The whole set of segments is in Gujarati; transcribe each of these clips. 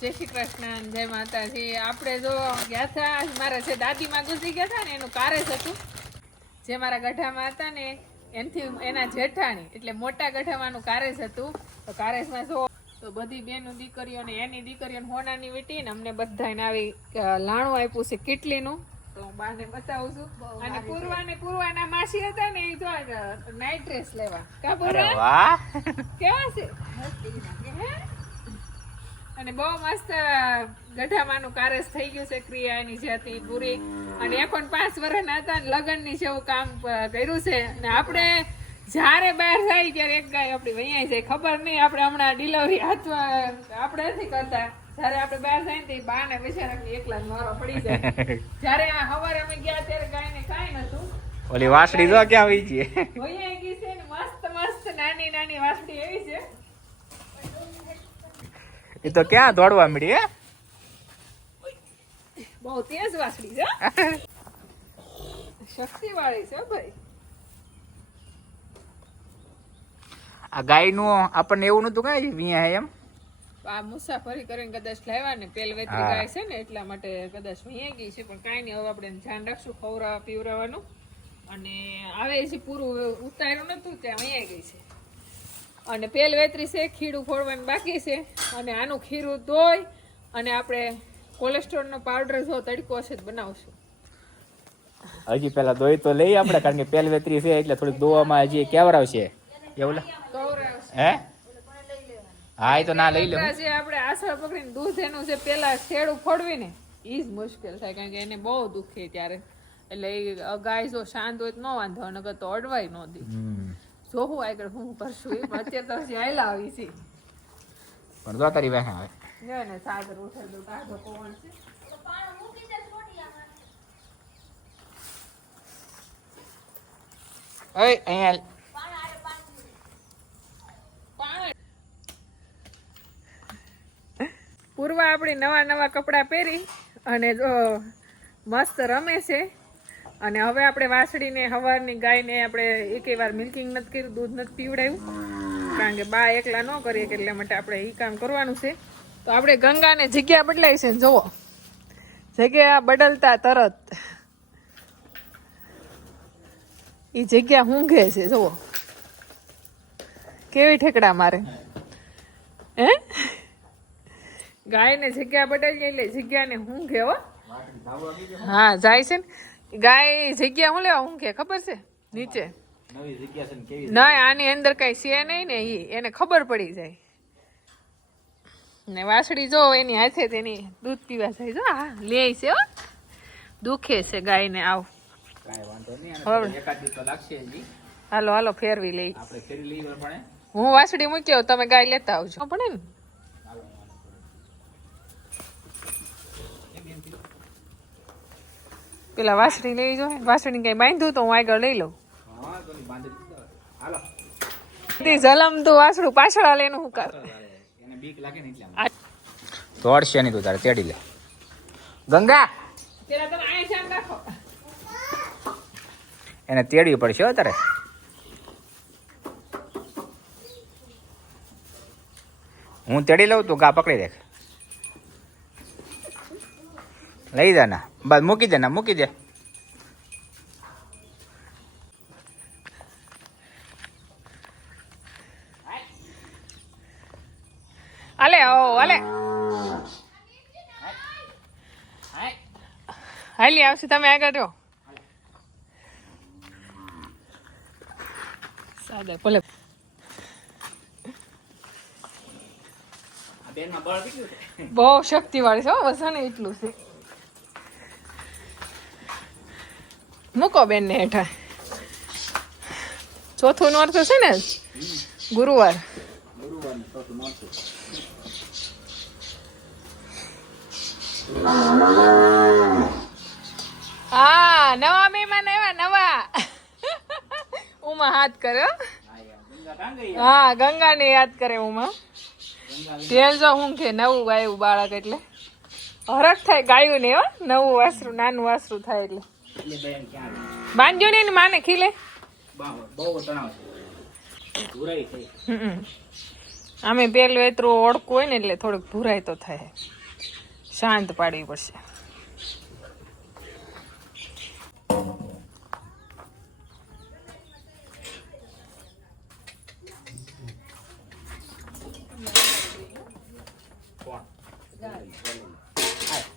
જય શ્રી કૃષ્ણ, જય માતાજી. આપણે જો ગયા હતા, મારા જે દાદીમાં ગુજરી ગયા હતા ને એનું કારેસ હતું, જે મારા ગઢામાં હતા ને એનાથી એના જેઠાણી એટલે મોટા ગઢામાંનું કારેસ હતું. તો કારેસમાં જો તો બધી બેનું દીકરીઓને એની દીકરીઓને હોનાની વીટી ને અમને બધાને આવી લાણું આપ્યું છે કેટલીનું. તો હું બાને બતાવું છું. અને પૂર્વાના માસી હતા ને એ જો નાઇટ ડ્રેસ લેવા કા પૂર્વા કેવા છે અને બહુ મસ્ત ગઢામાંનું કારેસ થઈ ગયું છે. ક્રિયા એની જે હતી પૂરી અને એ પણ 5 વર્ષના હતા ને લગ્નની જેવું કામ કર્યું છે. અને આપણે જ્યારે બહાર જાય ત્યારે એક ગાય આપણી વૈયાઈ જાય ખબર નહીં. આપણે હમણાં ડિલિવરી હાથમાં આપણે નથી કરતા, જ્યારે આપણે બહાર જાય ને બા ને બિચારા એકલા મારો પડી જાય. જ્યારે આ સવારે અમે ગયા ત્યારે ગાયને કાંઈ નતું. ઓલી વાસળી જો ક્યાં આવી છે વૈયાઈ ગઈ છે ને મસ્ત મસ્ત નાની નાની વાસળી એવી છે. એ તો ક્યાં દોડવા મળી હે, બહુ તેજ વાસળી છે, શક્તિ વાળી છે ભાઈ. આ ગાય નું આપણને એવું નતું કઈ વિયા એમ આ મુસાફરી કરીને કદાચ લાવ્યા ને પેલવેતરી ગાય છે ને એટલા માટે કદાચ વિયા ગઈ છે. પણ કાંઈ નહીં, હવે આપણે ધ્યાન રાખશું ખવડાવવા પીવડાવવાનું. અને આવે છે પૂરું ઉતાર્યું નતું ત્યાં વિયા ગઈ છે. અને પેલ વેતરી છે, ખીરું ફોડવાનું બાકી છે. અને આનું ખીરું ધોઈ અને આપણે કોલેસ્ટ્રોલનો પાવડર જો તડકો છે બનાવશું. હજી પેલા દોઈ તો લઈ આપણે, કારણ કે પેલ વેતરી છે એટલે થોડીક દોવામાં હજી કેવરાવશે એવું હે. હા એ તો ના લઈ લે. જે આપણે આસળ પકડીને દૂધ એનું જે પેલા શેડું ફોડવી ને એ જ મુશ્કેલ થાય, કારણ કે એને બહુ દુખે ત્યારે. એટલે ગાય જો શાંત હોય તો ન વાંધો, નકર તો અડવાય ન દે. જોવું આગળ હું કરશું એ અત્યારે તો હજી આયલા આવી છે. પણ જો તારી બહેન આવે ને સાગર ઉઠે દો કાઢો કોણ છે. ઓય અહીંયા પૂર્વા આપણી નવા કપડાં પહેરી અને જો મસ્ત રમે છે. અને હવે આપણે વાસળીને સવારની ગાયને આપણે એકેય વાર મિલ્કિંગ નથી કર્યું, દૂધ નથી પીવડાવ્યું, કારણ કે બા એકલા ન કરીએ કે એટલા માટે આપણે એ કામ કરવાનું છે. તો આપણે ગંગાને જગ્યા બદલાય છે, જુઓ જગ્યા બદલતા તરત એ જગ્યા ઊંઘે છે, જુઓ કેવી ઠેકડા મારે હે. ગાયને જગ્યા બદલીએ એટલે જગ્યાને ઊંઘે હો. હા જાય છે ને ગાય જગ્યા હું લેવા ઊંઘે ખબર છે નીચે ના, આની અંદર કઈ છે નહીં ને એને ખબર પડી જાય. ને વાસળી જો એની હાથે તેની દૂધ પીવા જાય. જો હા લે છે હો, દુખે છે ગાયને. આવ હાલો હાલો ફેરવી લઈ. હું વાસળી મૂક્યો, તમે ગાય લેતા આવજો પડે ને. પેલા વાસળી લઈ જો, વાસળી કઈ બાંધ્યું તો હું આગળ લઈ લઉં. જલમ તું વાસળું પાછળ હાલે એનું હું કર દોડશે નહીં તું તારે તેડી લે ગંગા. એને તેડવી પડશે હો તારે. હું તેડી લઉં તું ગા પકડી દેખ. લઈ જા ના બસ મૂકી દે ના મૂકી દે. હાલે ઓ હાલે હાલી આવશે, તમે આગળ રહો. સાદા ભલે બહુ શક્તિ વાળી છે વસન એટલું છે. મૂકો બેન ને હેઠા. ચોથું નોરતું છે ને ગુરુવાર. હા નવા મહેમાન આવ્યા નવા. ઉમા હાથ કર્યો. હા ગંગા ને યાદ કરે ઉમા. તેલ જો હું કે નવું ગાયું બાળક એટલે હરખ થાય ગાયું ને હો. નવું વાસરું નાનું વાસરું થાય એટલે બાંધ્યો ને માને ખીલે. આમે પેલું એટલું ઓળખું હોય ને એટલે થોડુંક ભૂરાય તો થાય, શાંત પાડવી પડશે.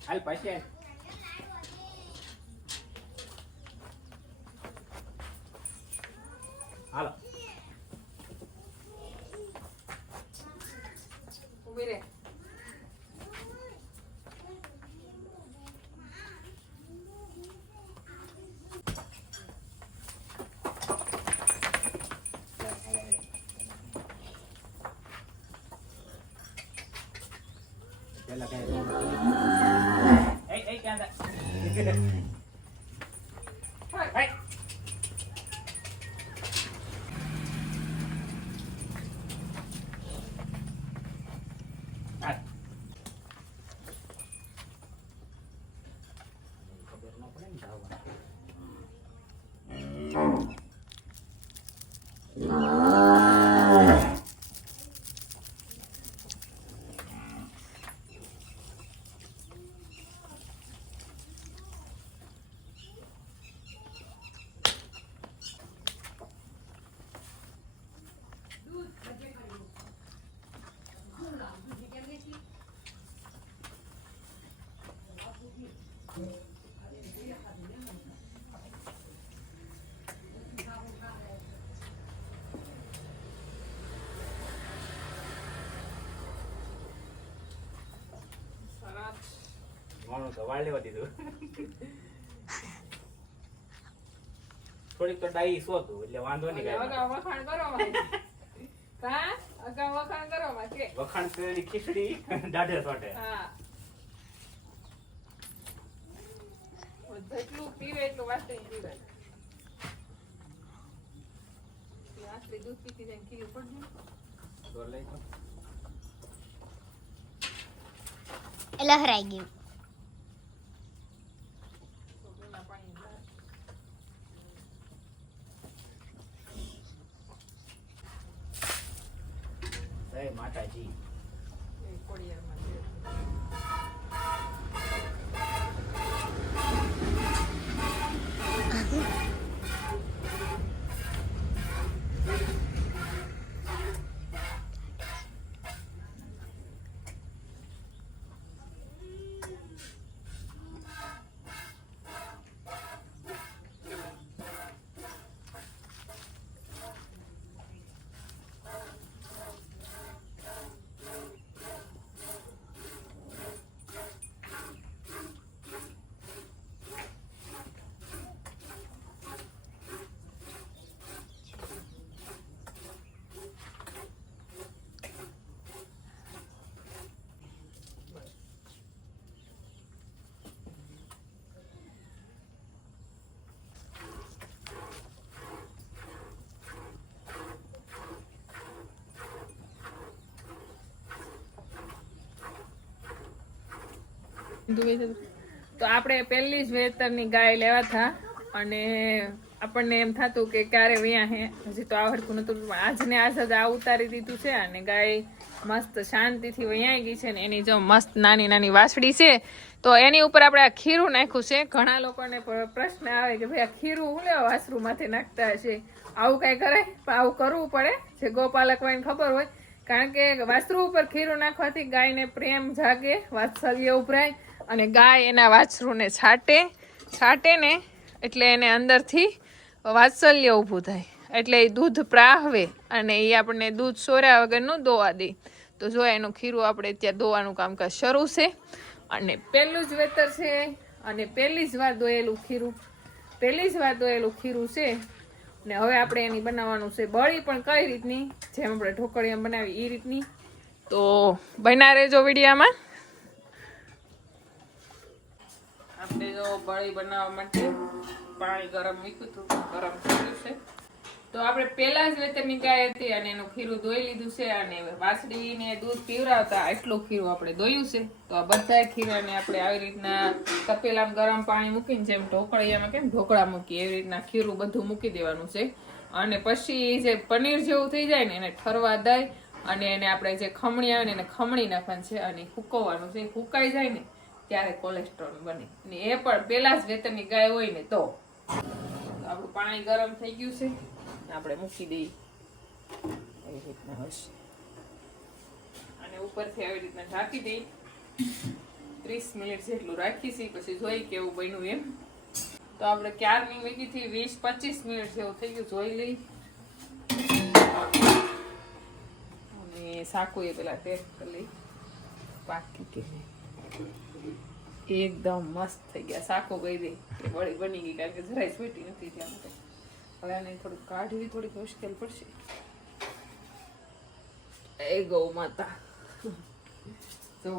હાલ પાછી હાલો ઉભી રે. પેલા કઈ એ ક્યાં જાય તો વાળ લેવા દીધું. થોડીક તો ડાઈ સોતું એટલે વાંધો નહીં. વખાણ કરો વખાણ કરો વખાણ કરેલી ખીચડી દાઢે સોટે. હા, જેટલું પીવે એટલું વાસ્તે પીવે. આટલી દૂધ પીતી જાય ખીરું પડશે. લહરાઈ ગયું. માતાજી તો આપણે પહેલી જ વેતરની ગાય લેવા હતા અને આપણને એમ થતું કે ક્યારે વ્યા હે, હજી તો આવડતું નતું. આજને આજ જ આ ઉતારી દીધું છે અને ગાય મસ્ત શાંતિથી વૈયાઈ ગઈ છે ને એની જો મસ્ત નાની નાની વાસળી છે. તો એની ઉપર આપણે આ ખીરું નાખ્યું છે. ઘણા લોકોને પ્રશ્ન આવે કે ભાઈ આ ખીરું હું લેવા વાસરું માથે નાખતા હશે, આવું કઈ કરે? પણ આવું કરવું પડે, જે ગોપાલક હોય ને ખબર હોય. કારણ કે વાસરું ઉપર ખીરું નાખવાથી ગાયને પ્રેમ જાગે, વાત્સલ્ય ઉભરાય અને ગાય એના વાછરૂને છાટે ને એટલે એને અંદરથી વાત્સલ્ય ઊભું થાય, એટલે એ દૂધ પ્રાહવે અને એ આપણને દૂધ સોર્યા વગરનું દોવા દે. તો જો એનું ખીરું આપણે ત્યાં દોવાનું કામકાજ શરૂ છે અને પહેલું જ વેતર છે અને પહેલી જ વાર દોયેલું ખીરું છે. ને હવે આપણે એની બનાવવાનું છે બળી, પણ કઈ રીતની, જેમ આપણે ઢોકળિયા બનાવી એ રીતની. તો બના રહેજો વિડીયામાં. આપણે જો બળી બનાવવા માટે પાણી ગરમ મૂક્યું હતું, ગરમ થયું છે. તો આપણે પહેલા જ વેતરની ગાય હતી અને એનું ખીરું દોઈ લીધું છે અને વાસળીને દૂધ પીવડાવતા એટલું ખીરું આપણે દોયું છે. તો આ બધા ખીરાને આપણે આવી રીતના તપેલામાં ગરમ પાણી મૂકીને, જેમ ઢોકળિયામાં કેમ ઢોકળા મૂકી એવી રીતના ખીરું બધું મૂકી દેવાનું છે. અને પછી જે પનીર જેવું થઈ જાય ને એને ઠરવા દઈ અને એને આપણે જે ખમણી આવે ને એને ખમણી નાખવાનું છે અને સૂકવવાનું છે. સુકાઈ જાય ને ત્યારે કોલેસ્ટ્રોલ બને ને એ પણ પેલા જ વેતનની ગાય હોય ને તો. આપણું પાણી ગરમ થઈ ગયું છે, આપણે મૂકી દઈએ એવી રીતના હશે અને ઉપરથી આવી રીતના ઢાંકી દઈ 30 મિનિટ જેટલું રાખીશી, પછી જોઈ કેવું બન્યું એમ. તો આપણે ક્યારની મૂકીથી 20-25 મિનિટ જેવું થઈ ગયું, જોઈ લઈ. અને સાકુ એ પેલા ટેસ્ટ કરી લઈ પાકી કે એકદમ મસ્ત થઈ ગયા. સાકુ કહી દે કે વળી બની ગઈ, કારણ કે જરાય સ્વીટી નથી ત્યાં માટે. હવે આને થોડુંક કાઢવી થોડીક મુશ્કેલ પડશે. એ ગૌ માતા જો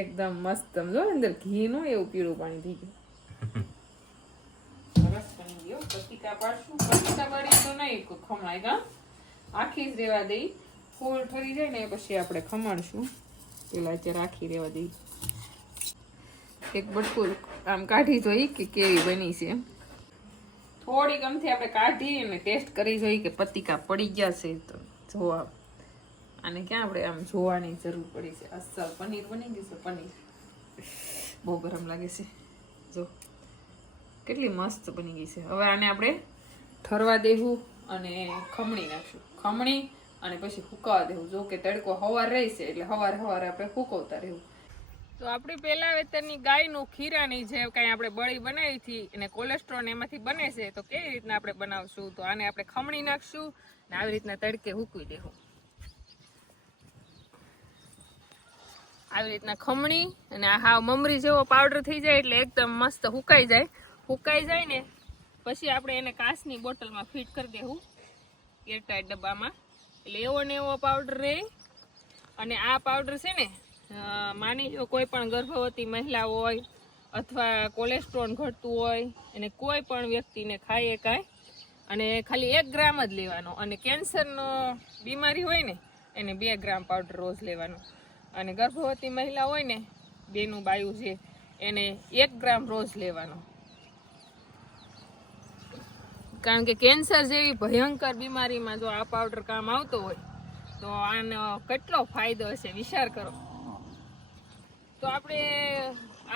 એકદમ મસ્ત, સમજો અંદર ઘી નું એવું પીળું પાણી થઈ ગયું. સરસ બની ગયો. પતિકા પાડશું, પતિકા પાડી તો નહીં ખમણાય ગા, આખી જ રેવા દઈ. ફૂલ ઠરી જાય ને પછી આપણે ખમણશું. પેલા અત્યારે આખી રેવા દઈ. એક બટકું આમ કાઢી જોઈ કે કેવી બની છે. થોડીક આમથી આપણે કાઢી અને ટેસ્ટ કરી જોઈ કે પતિકા પડી ગયા છે. તો જોવા આને ક્યાં આપણે આમ જોવાની જરૂર પડી છે. અસલ પનીર બની ગયું છે. પનીર બહુ ગરમ લાગે છે. જો કેટલી મસ્ત બની ગઈ છે. હવે આને આપણે ઠરવા દેવું અને ખમણી નાખશું. ખમણી અને પછી ફૂંકાવા દેવું. જો કે તડકો હવાર રહેશે એટલે હવારે આપણે ફૂંકવતા રહેવું. તો આપણી પહેલા વેતરની ગાયનું ખીરાની જે કાંઈ આપણે બળી બનાવી હતી અને કોલેસ્ટ્રોલ એમાંથી બને છે, તો કેવી રીતના આપણે બનાવશું? તો આને આપણે ખમણી નાખશું ને આવી રીતના તડકે હૂકવી દેવું. આવી રીતના ખમણી અને આ હાવ મમરી જેવો પાવડર થઈ જાય એટલે એકદમ મસ્ત હુકાઈ જાય. હુકાઈ જાય ને પછી આપણે એને કાચની બોટલમાં ફિટ કરી દેવું, એરટાઈટ ડબ્બામાં. એટલે એવો ને એવો પાવડર રહે. અને આ પાવડર છે ને માની જો કોઈ પણ ગર્ભવતી મહિલા હોય અથવા કોલેસ્ટ્રોલ ઘટતું હોય અને કોઈ પણ વ્યક્તિને ખાઈએ કાંઈ, અને ખાલી 1 ગ્રામ જ લેવાનો. અને કેન્સરનો બીમારી હોય ને એને 2 ગ્રામ પાવડર રોજ લેવાનો. અને ગર્ભવતી મહિલા હોય ને બેનું બાયું છે એને 1 ગ્રામ રોજ લેવાનો. કારણ કે કેન્સર જેવી ભયંકર બીમારીમાં જો આ પાવડર કામ આવતો હોય તો આનો કેટલો ફાયદો હશે વિચાર કરો. તો આપણે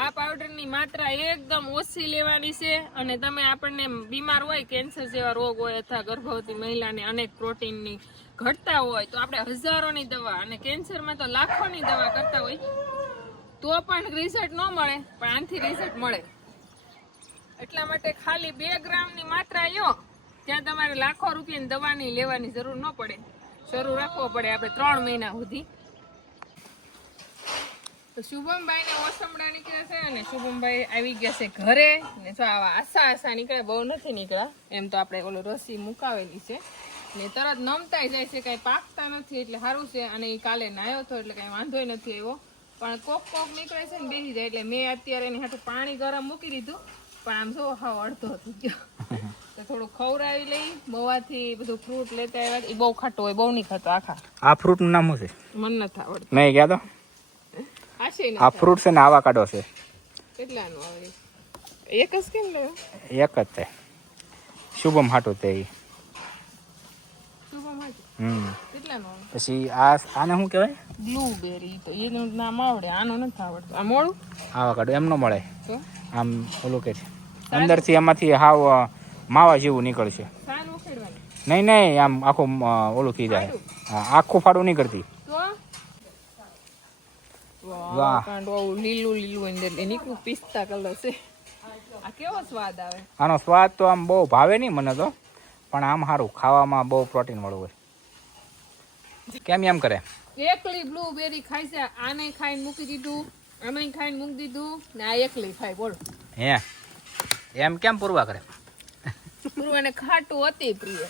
આ પાવડરની માત્રા એકદમ ઓછી લેવાની છે. અને તમે આપણને બીમાર હોય, કેન્સર જેવા રોગ હોય અથવા ગર્ભવતી મહિલાને અનેક પ્રોટીનની ઘટતા હોય તો આપણે હજારોની દવા અને કેન્સરમાં તો લાખોની દવા કરતા હોય તો પણ રિઝલ્ટ ન મળે, પણ આનાથી રિઝલ્ટ મળે. એટલા માટે ખાલી 2 ગ્રામની માત્રા લો ત્યાં તમારે લાખો રૂપિયાની દવાની લેવાની જરૂર ન પડે. શરૂ રાખવો પડે આપણે 3 મહિના સુધી. તો શુભમભાઈને ઓસમડા નીકળ્યા છે અને શુભમભાઈ આવી ગયા છે ઘરે. ને જો આવા આસા નીકળે, બહુ નથી નીકળ્યા. એમ તો આપણે ઓલો રસી મુકાવેલી છે ને તરત નમતાઈ જાય છે, કાંઈ પાકતા નથી એટલે સારું છે. અને એ કાલે નાયો હતો એટલે કાંઈ વાંધોય નથી આવ્યો. પણ કોક નીકળે છે ને બેસી જાય એટલે મેં અત્યારે એની હાથું પાણી ગરમ મૂકી દીધું. પણ આમ જો હાવ અડધો થઈ ગયો. તો થોડું ખવડાવી લઈ. બવાથી બધું ફ્રૂટ લેતા આવ્યા. એ બહુ ખાટો હોય, બહુ નહીં ખાતો આખા. આ ફ્રૂટ નું નામ શું છે? મને નથી આવડતું. નહીં ગયા તો આ ફ્રૂટ છે ને આવાકાડો છે. કેટલાનું આવે? એક જ કેમ લે? એક જ છે. શુભમ હાટું તે. શુભમ હાટું. કેટલાનું આવે? પછી આને શું કહેવાય? બ્લુબેરી. તો એનું નામ આવડે, આનું નથી આવડતું. આ મોળું આવાકાડો એમ ન મળે. તો આમ ઓલું કે છે અંદરથી એમાંથી હાવ માવા જેવું નીકળશે. સાન ઉખેડવાનું? નહીં આમ આખું ઓલું થઈ જાય. આખું ફાડું નહીં કરતી. વાહ, લીલું અંદર નીકળું પિસ્તા કલર છે. આ કેવો સ્વાદ આવે? આનો સ્વાદ તો આમ બહુ ભાવે નહીં મને તો, પણ આમ સારું ખાવામાં બહુ પ્રોટીન વાળું હોય. કેમ એમ કરે? એકલી બ્લુબેરી ખાઈ છે. આને ખાઈને મૂકી દીધું, આને ખાઈને મૂકી દીધું ને આ એકલી ખાય. બોલો હે એમ કેમ પૂરવા કરે? પૂર્વાને ખાટું અતિ પ્રિય.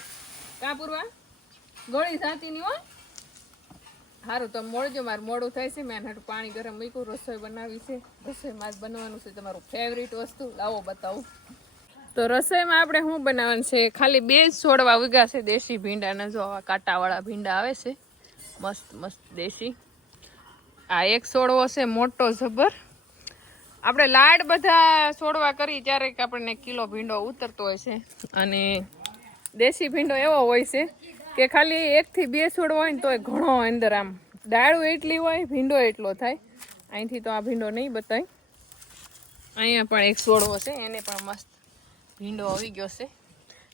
કા પૂર્વા ગોળી જાતી ની હોય. સારું તમે મળજો, મારે મોડું થાય છે. મેં હાટું પાણી ગરમ મૂક્યું, રસોઈ બનાવી છે. રસોઈમાં જ બનવાનું છે તમારું ફેવરિટ વસ્તુ. લાવો બતાવું. તો રસોઈમાં આપણે શું બનાવવાનું છે? ખાલી 2 જ છોડવા ઉગ્યા છે દેશી ભીંડાના. જો આવા કાંટાવાળા ભીંડા આવે છે, મસ્ત દેશી. આ એક છોડવો છે મોટો જબર. આપણે લાડ બધા છોડવા કરી ત્યારે આપણને 1 કિલો ભીંડો ઉતરતો હોય છે. અને દેશી ભીંડો એવો હોય છે કે ખાલી 1 થી 2 છોડ હોય ને તોય ઘણો અંદર આમ ડાળું એટલી હોય ભીંડો એટલો થાય. અહીંથી તો આ ભીંડો નહીં બતાય. અહીંયા પણ એક છોડવો છે એને પણ મસ્ત ભીંડો આવી ગયો છે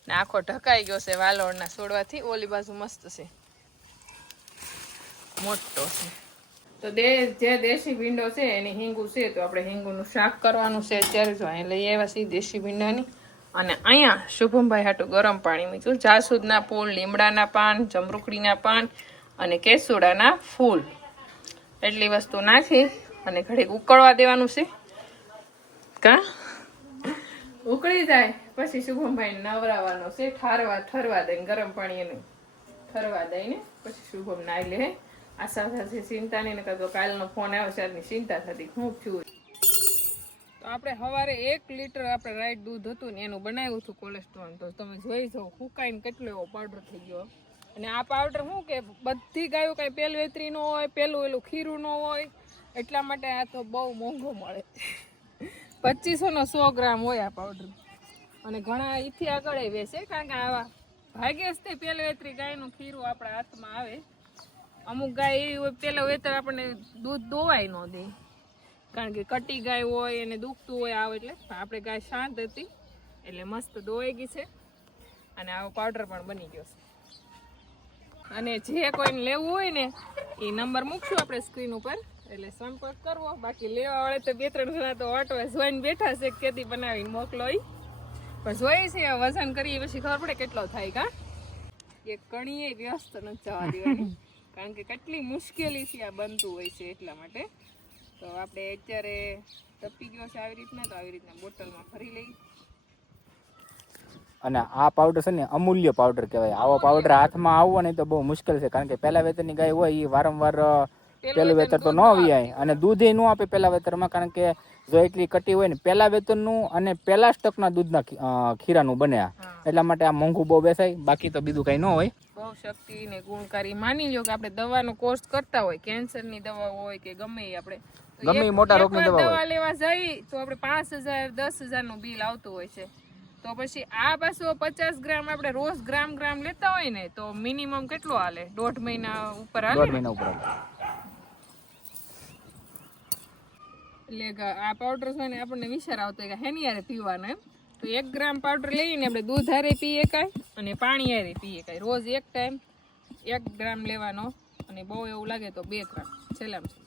ને આખો ઢકાઈ ગયો છે વાલોળના છોડવાથી. ઓલી બાજુ મસ્ત છે, મોટો છે. તો જે દેશી ભીંડો છે એની હિંગુ છે તો આપણે હિંગુનું શાક કરવાનું છે અત્યારે. જો અહીં લઈ આવ્યા છીએ દેશી ભીંડાની. અને અહીંયા શુભમભાઈ હાટું ગરમ પાણી મૂક્યું. જાસૂદના ફૂલ, લીમડાના પાન, જમરૂખડીના પાન અને કેસુડાના ફૂલ એટલી વસ્તુ નાખી અને ઘડીક ઉકળવા દેવાનું છે. કા ઉકળી જાય પછી શુભમભાઈ નવરાવાનો છે. ઠરવા દઈને ગરમ પાણી એને ઠરવા દઈને પછી શુભમ નાઈ લે. આ સાથે ચિંતા નહીં કરતો. કાલનો ફોન આવ્યો છે આજની ચિંતા થતી હું છું. તો આપણે સવારે 1 લીટર આપણે રાઈટ દૂધ હતું ને એનું બનાવ્યું હતું કોલેસ્ટ્રોલ. તો તમે જોઈ જાઓ ફૂકાઈને કેટલો એવો પાવડર થઈ ગયો. અને આ પાવડર શું કે બધી ગાયો કાંઈ પેલવેતરી ન હોય, પેલું એલું ખીરું ન હોય, એટલા માટે આ તો બહુ મોંઘો મળે. 2500 નો 100 ગ્રામ હોય આ પાવડર. અને ઘણા એથી આગળ વેચે કારણ કે આવા ભાગ્યે જ તે પેલવેતરી ગાયનું ખીરું આપણા હાથમાં આવે. અમુક ગાય એવી હોય પેલા વેતર આપણને દૂધ દોવાય ન દે કારણ કે કટી ગાય હોય એને દુખતું હોય આવે. એટલે આપણે ગાય શાંત હતી એટલે મસ્ત દોવાઈ ગઈ છે અને આવો પાવડર પણ બની ગયો છે. અને જે કોઈને લેવું હોય ને એ નંબર મૂકશું આપણે સ્ક્રીન ઉપર એટલે સંપર્ક કરવો. બાકી લેવા વાળે તો 2-3 જણા તો ઓટવા જોઈને બેઠા છે કેદી બનાવીને મોકલો. પણ જોઈએ છે વજન કરીએ પછી ખબર પડે કેટલો થાય. કા એક કણીએ વ્યસ્ત નથી જવા દેવાની કારણ કે કેટલી મુશ્કેલીથી આ બનતું હોય છે. એટલા માટે તો આપણે અત્યારે તપી ગયો છે આવી રીતના તો આવી રીતના બોટલમાં ભરી લઈ. અને આ પાવડર છે ને અમૂલ્ય પાવડર કહેવાય. આવો પાવડર હાથમાં આવવો ને તો બહુ મુશ્કેલ છે કારણ કે પહેલા વેતરની ગાય હોય એ વારંવાર પેલું વેતર તો ન આવીય અને દૂધ ન આપે પહેલા વેતરમાં કારણ કે જો એટલી કટી હોય ને પહેલા વેતરનું અને પહેલા સ્ટકના દૂધના ખીરાનું બને. એટલા માટે આ મોંઘું બહુ બેસાય. બાકી તો બીજું કઈ ન હોય. બહુ શક્તિ ને ગુણકારી માની લો કે આપણે દવાનો કોર્સ કરતા હોય, કેન્સરની દવા હોય કે ગમે એ આપણે ગમે મોટા રોગની દવા લેવા જઈ તો આપણે 5000 10,000 નું બિલ આવતું હોય છે. તો પછી આ પાછો 50 ગ્રામ આપણે રોજ ગ્રામ લેતા હોય ને તો મિનિમમ કેટલો હાલે? 1.5 મહિના ઉપર હાલે. 1.5 મહિના ઉપર એટલે આ પાવડર છે ને આપણને વિચાર આવતો કે હેની હારે પીવાનો એમ. તો 1 ગ્રામ પાવડર લઈને આપણે દૂધ હારે પીએ કાંઈ અને પાણી હારે પીએ કાંઈ. રોજ એક ટાઈમ 1 ગ્રામ લેવાનો અને બહુ એવું લાગે તો 2 ગ્રામ છેલ્લામાં.